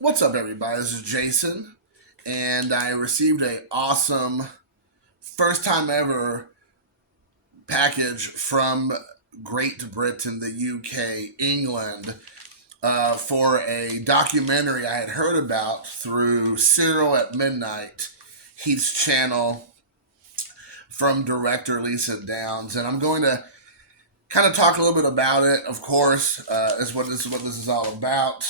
What's up, everybody? This is Jason, and I received a awesome first time ever package from Great Britain, the UK, England, for a documentary I had heard about through Cyril at Midnight, Heath's channel, from director Lisa Downs, and I'm going to kind of talk a little bit about it. Of course, is what this is all about.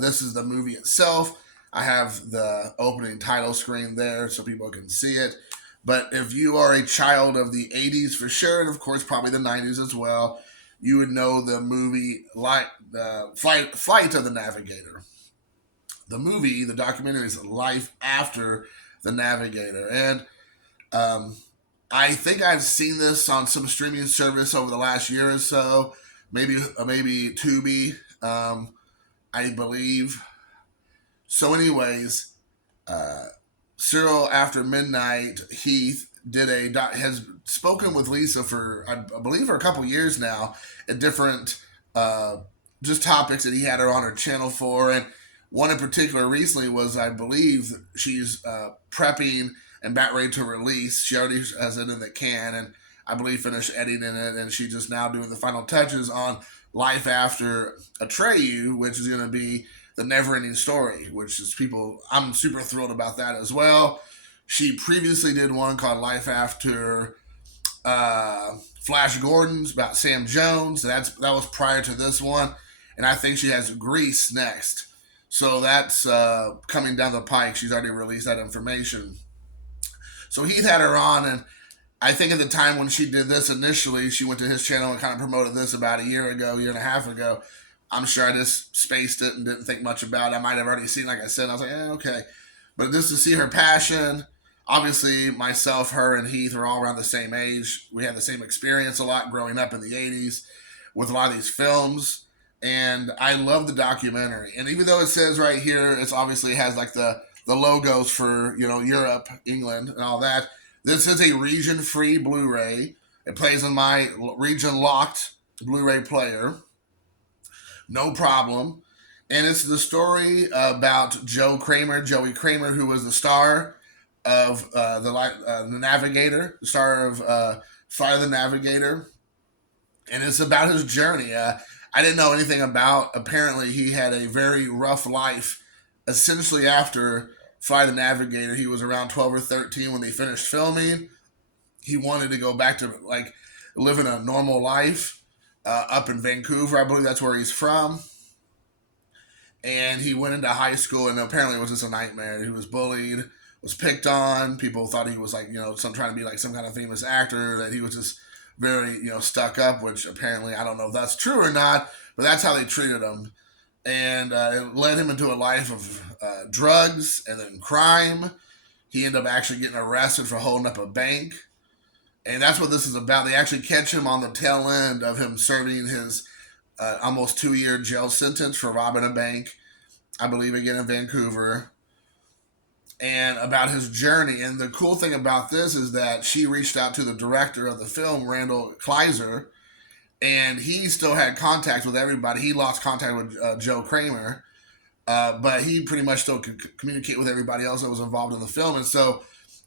This is the movie itself. I have the opening title screen there so people can see it. But if you are a child of the 80s for sure, and of course probably the 90s as well, you would know the movie like the Flight of the Navigator. The documentary is life after the Navigator, and um, I think I've seen this on some streaming service over the last year or so, maybe Tubi, I believe. So, anyways, uh, Cyril after midnight, Heath has spoken with Lisa for I believe for a couple years now at different uh, just topics that he had her on her channel for, and one in particular recently was I believe she's prepping and about ready to release. She already has it in the can, and I believe finished editing it, and she's just now doing the final touches on Life After Atreyu, which is going to be the never ending story, which is people, I'm super thrilled about that as well. She previously did one called Life After Flash Gordon's about Sam Jones. That was prior to this one, and I think she has Grease next. So that's coming down the pike. She's already released that information. So Heath had her on, and I think at the time when she did this initially, she went to his channel and kind of promoted this about a year ago, year and a half ago. I'm sure I just spaced it and didn't think much about it. I might have already seen, like I said, and I was like, okay. But just to see her passion, obviously myself, her, and Heath are all around the same age. We had the same experience a lot growing up in the 80s with a lot of these films. And I love the documentary. And even though it says right here, it's obviously has like the logos for, Europe, England, and all that. This is a region-free Blu-ray. It plays on my region-locked Blu-ray player. No problem. And it's the story about Joey Kramer, who was the star of the Navigator, the star of Fire the Navigator, and it's about his journey. I didn't know anything about. Apparently, he had a very rough life. Essentially, after Fire the Navigator, he was around 12 or 13 when they finished filming. He wanted to go back to like living a normal life up in Vancouver. I believe that's where he's from. And he went into high school, and apparently it was just a nightmare. He was bullied, was picked on. People thought he was like, some trying to be like some kind of famous actor. That he was just very, stuck up. Which apparently I don't know if that's true or not, but that's how they treated him. And it led him into a life of drugs and then crime. He ended up actually getting arrested for holding up a bank. And that's what this is about. They actually catch him on the tail end of him serving his almost 2 year jail sentence for robbing a bank, I believe, again in Vancouver, and about his journey. And the cool thing about this is that she reached out to the director of the film, Randall Kleiser, and he still had contact with everybody. He lost contact with Joe Kramer, but he pretty much still could communicate with everybody else that was involved in the film. And so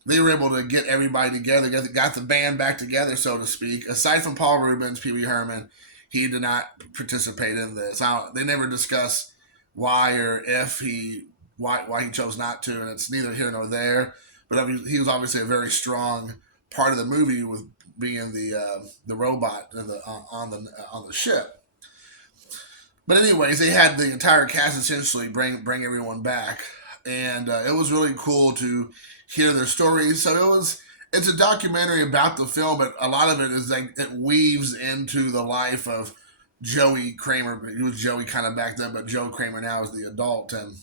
they were able to get everybody together, got the band back together, so to speak. Aside from Paul Rubens, Pee Wee Herman, he did not participate in this. They never discuss why or if why he chose not to, and it's neither here nor there. But he was obviously a very strong part of the movie with being the robot in on the ship. But anyways, they had the entire cast essentially bring everyone back, and it was really cool to hear their stories. So it's a documentary about the film, but a lot of it is like it weaves into the life of Joey Kramer. He was Joey kind of back then, but Joe Kramer now is the adult, and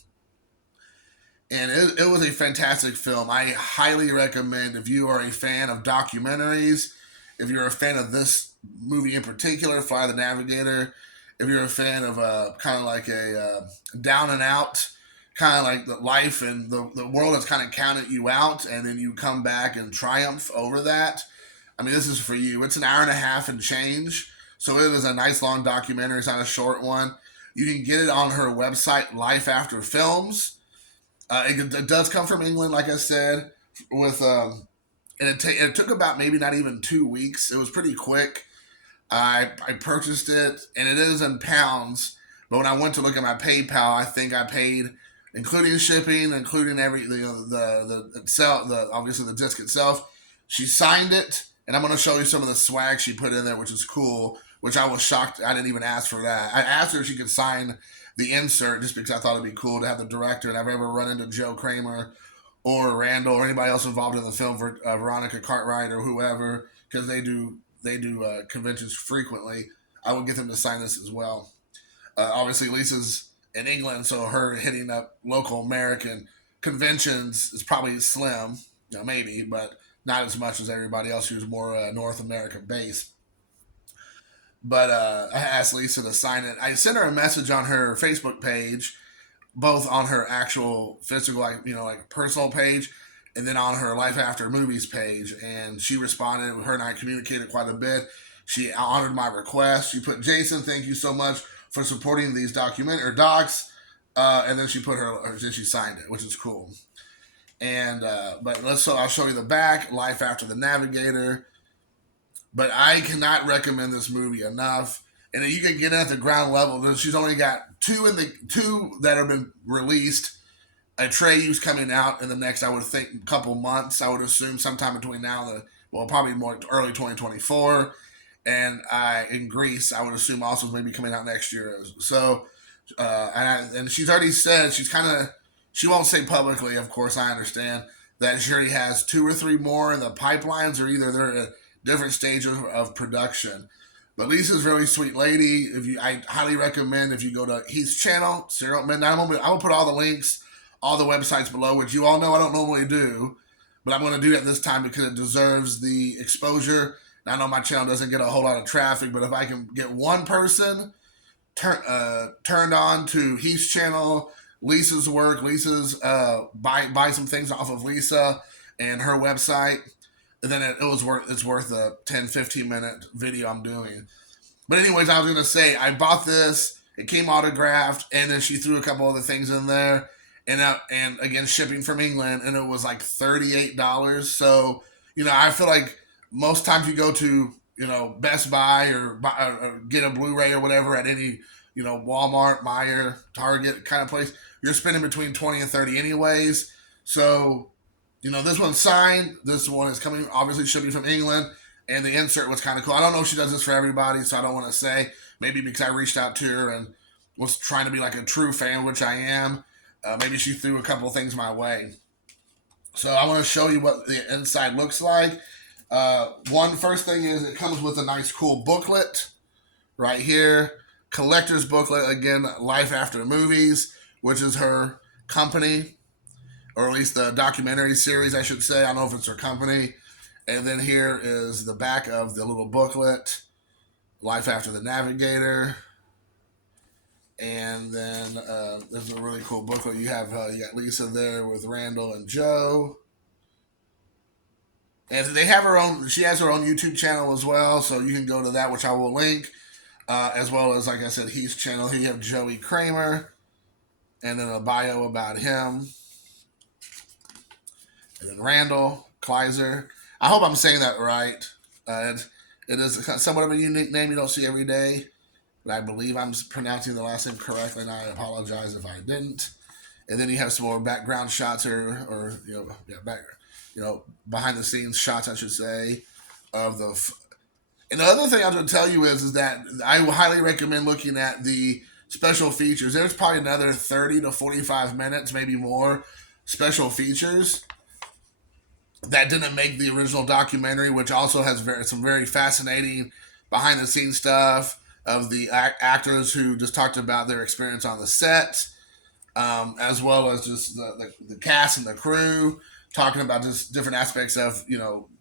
it was a fantastic film. I highly recommend if you are a fan of documentaries, if you're a fan of this movie in particular, Fly the Navigator, if you're a fan of kind of like a down and out, kind of like the life and the world has kind of counted you out, and then you come back and triumph over that. I mean, this is for you. It's an hour and a half and change, so it is a nice long documentary. It's not a short one. You can get it on her website, Life After Films. It does come from England, like I said, with and it took about maybe not even 2 weeks. It was pretty quick. I purchased it, and it is in pounds. But when I went to look at my PayPal, I think I paid, including shipping, including every the itself, the obviously the disc itself. She signed it, and I'm going to show you some of the swag she put in there, which is cool. Which I was shocked. I didn't even ask for that. I asked her if she could sign the insert just because I thought it'd be cool to have the director. And I've ever run into Joe Kramer or Randall or anybody else involved in the film, for Veronica Cartwright or whoever, because they do conventions frequently. I would get them to sign this as well. Obviously, Lisa's in England, so her hitting up local American conventions is probably slim, maybe, but not as much as everybody else who's more North American based. But I asked Lisa to sign it. I sent her a message on her Facebook page, both on her actual physical, like personal page, and then on her Life After Movies page. And she responded. Her and I communicated quite a bit. She honored my request. She put, "Jason, thank you so much for supporting these docs." And then she signed it, which is cool. And I'll show you the back. Life After the Navigator. But I cannot recommend this movie enough. And you can get it at the ground level. She's only got two that have been released. Atreyu's coming out in the next, I would think, couple months. I would assume sometime between now and probably more early 2024. And in Greece, I would assume also maybe coming out next year. So, and she's already said she won't say publicly, of course, I understand, that she already has 2 or 3 more in the pipelines, or either they're at a different stage of production. But Lisa's a really sweet lady. I highly recommend if you go to Heath's channel, Serial Midnight. I will put all the links, all the websites below, which you all know I don't normally do, but I'm going to do that this time because it deserves the exposure. And I know my channel doesn't get a whole lot of traffic, but if I can get one person turned on to Heath's channel, Lisa's work, buy some things off of Lisa and her website, and then it's worth a 10-15 minute video I'm doing. But anyways, I was gonna say I bought this. It came autographed, and then she threw a couple other things in there, and again shipping from England, and it was like $38. So I feel like most times you go to Best Buy or get a Blu-ray or whatever at any Walmart, Meijer, Target kind of place, you're spending between 20 and 30 anyways. So this one's signed. This one is coming, obviously shipping from England, and the insert was kind of cool. I don't know if she does this for everybody, so I don't want to say. Maybe because I reached out to her and was trying to be like a true fan, which I am. Maybe she threw a couple of things my way. So I want to show you what the inside looks like. First thing is it comes with a nice cool booklet right here. Collector's booklet, again, Life After Movies, which is her company, or at least the documentary series, I should say. I don't know if it's her company. And then here is the back of the little booklet, Life After the Navigator. And then there's a really cool booklet. You got Lisa there with Randall and Joe. And she has her own YouTube channel as well, so you can go to that, which I will link. As well as, like I said, Heath's channel. He have Joey Kramer, and then a bio about him. And then Randall Kleiser. I hope I'm saying that right. It is somewhat of a unique name you don't see every day, but I believe I'm pronouncing the last name correctly, and I apologize if I didn't. And then you have some more background shots behind the scenes shots, I should say, of the. And the other thing I was going to tell you is that I highly recommend looking at the special features. There's probably another 30 to 45 minutes, maybe more, special features that didn't make the original documentary, which also has some very fascinating behind the scenes stuff of the actors who just talked about their experience on the set, as well as just the cast and the crew talking about just different aspects of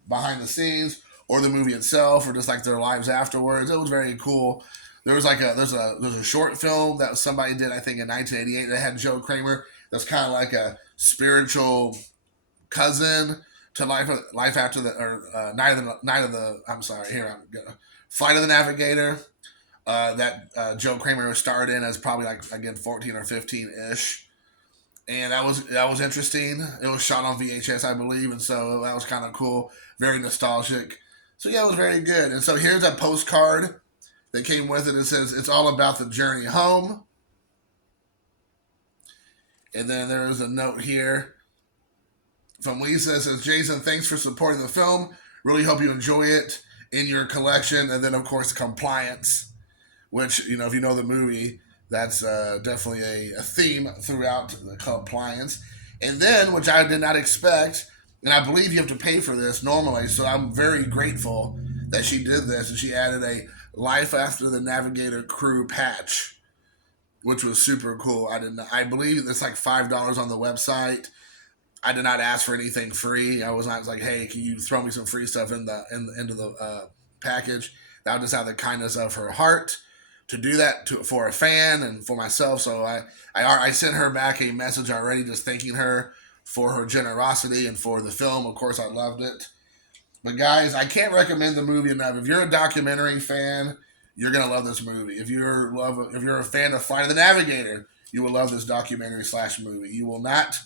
behind the scenes, or the movie itself, or just like their lives afterwards. It was very cool. There was there's a short film that somebody did, I think in 1988, that had Joe Kramer. That's kind of like a spiritual cousin to Life After the, or Night of the. I'm sorry. Flight of the Navigator. that Joe Kramer starred in as probably like again 14 or 15 ish, and that was interesting. It was shot on VHS, I believe, and so that was kind of cool, very nostalgic. So yeah, it was very good. And so here's a postcard that came with it. It says it's all about the journey home, and then there is a note here from Lisa. It says, Jason, thanks for supporting the film. Really hope you enjoy it in your collection. And then, of course, compliance, which, if you know the movie, that's definitely a theme throughout the compliance. And then, which I did not expect, and I believe you have to pay for this normally, so I'm very grateful that she did this. And she added a Life After the Navigator crew patch, which was super cool. I believe it's like $5 on the website. I did not ask for anything free. I was not like, hey, can you throw me some free stuff into the package? That was just out of the kindness of her heart to do that for a fan and for myself. So I sent her back a message already, just thanking her for her generosity and for the film. Of course, I loved it. But guys, I can't recommend the movie enough. If you're a documentary fan, you're gonna love this movie. If you're a fan of Flight of the Navigator, you will love this documentary / movie. You will not.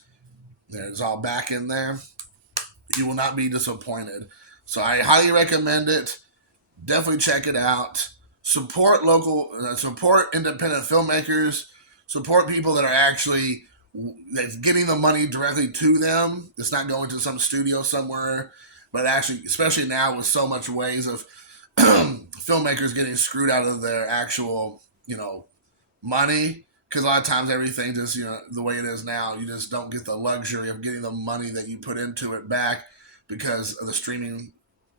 There's all back in there. You will not be disappointed. So I highly recommend it. Definitely check it out. Support local, support independent filmmakers. Support people that are actually that's getting the money directly to them. It's not going to some studio somewhere, but actually, especially now with so much ways of filmmakers getting screwed out of their actual, money. Because a lot of times everything just, the way it is now, you just don't get the luxury of getting the money that you put into it back because of the streaming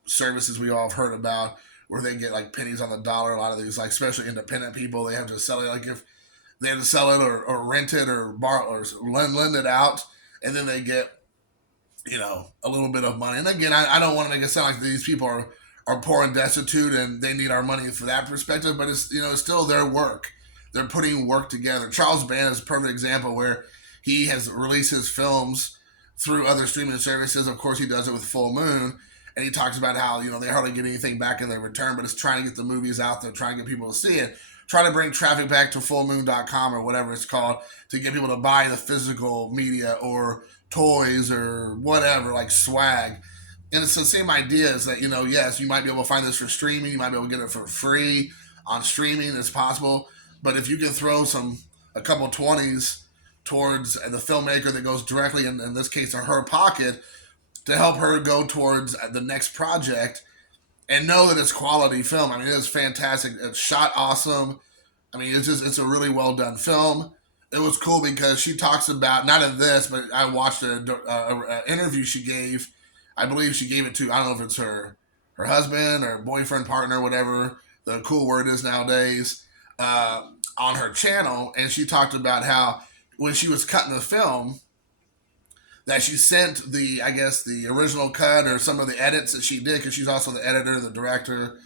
services we all have heard about where they get like pennies on the dollar. A lot of these, like especially independent people, they have to sell it. Like if they have to sell it or rent it or borrow or lend it out, and then they get, a little bit of money. And again, I don't want to make it sound like these people are poor and destitute and they need our money for that perspective, but it's, it's still their work. They're putting work together. Charles Band is a perfect example where he has released his films through other streaming services. Of course, he does it with Full Moon. And he talks about how, they hardly get anything back in their return, but it's trying to get the movies out there, trying to get people to see it. Try to bring traffic back to fullmoon.com or whatever it's called to get people to buy the physical media or toys or whatever, like swag. And it's the same idea is that, yes, you might be able to find this for streaming. You might be able to get it for free on streaming. It's possible. But if you can throw a couple 20s towards the filmmaker that goes directly, in this case, in her pocket to help her go towards the next project and know that it's quality film. I mean, it is fantastic. It's shot awesome. I mean, it's a really well done film. It was cool because she talks about, not in this, but I watched an interview she gave. I believe she gave it to, I don't know if it's her husband or boyfriend, partner, whatever the cool word is nowadays. On her channel, and she talked about how when she was cutting the film that she sent the original cut or some of the edits that she did, because she's also the editor, the director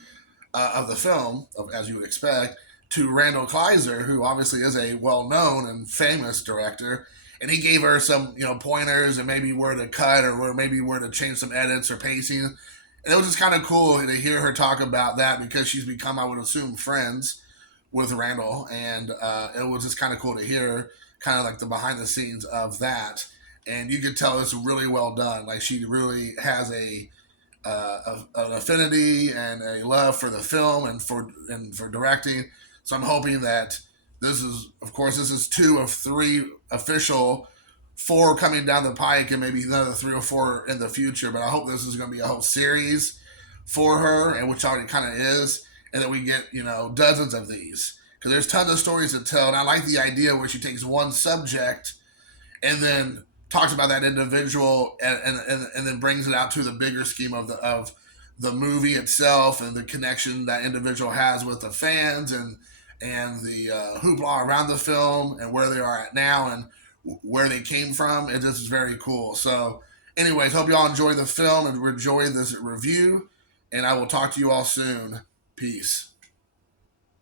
of the film, as you would expect, to Randall Kleiser, who obviously is a well-known and famous director, and he gave her some pointers and maybe where to cut or maybe where to change some edits or pacing. And it was just kind of cool to hear her talk about that because she's become, I would assume, friends with Randall, and it was just kind of cool to hear kind of like the behind the scenes of that, and you could tell it's really well done. Like she really has an affinity and a love for the film and for directing. So I'm hoping that this is 2 of 3 official, 4 coming down the pike, and maybe another 3 or 4 in the future. But I hope this is going to be a whole series for her, and which already kind of is. And then we get, dozens of these. Because there's tons of stories to tell. And I like the idea where she takes one subject and then talks about that individual and then brings it out to the bigger scheme of the movie itself and the connection that individual has with the fans and the hoopla around the film and where they are at now and where they came from. It just is very cool. So anyways, hope you all enjoy the film and enjoy this review. And I will talk to you all soon. Peace.